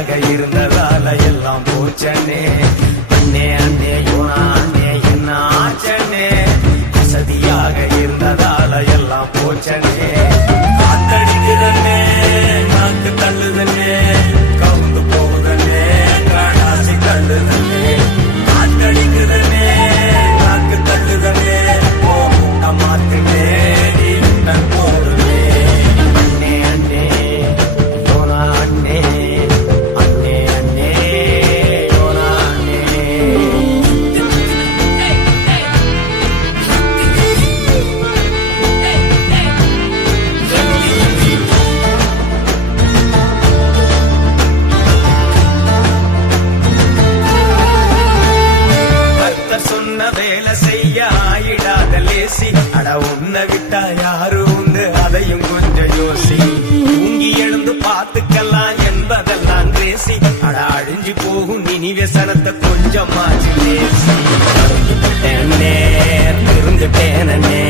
வசதியாக இருந்ததால எல்லாம் போச்சனே அண்ணே அண்ணே யோனா அண்ணே என்ன ஆச்சனே வசதியாக இருந்ததால எல்லாம் போச்சனே காத்தடிக்குதண்ணே நாக்கு தள்ளுதண்ணே கவுந்து போகுதண்ணே காடாசி தள்ளுதண்ணே காத்தடிக்குதண்ணே நாக்கு தள்ளுதண்ணே மாத்துனே நீ போடுவே அண்ணே அண்ணே யோனா அண்ணே அண்ணே அண்ணே யோனா அண்ணே கர்த்தர் சொன்ன வேலை செய்ய ஆயிடாத லேசி அட உன்னை விட்டா யாரு உண்டு அதையும் கொஞ்சம் யோசி தூங்கி எழுந்து பார்த்துக்கலாம் என்பதெல்லாம் கிரேசி அட அழிஞ்சு போகும் நினைவசனத்தை கொஞ்சம் மாற்றி லேசி திருந்துட்டேனே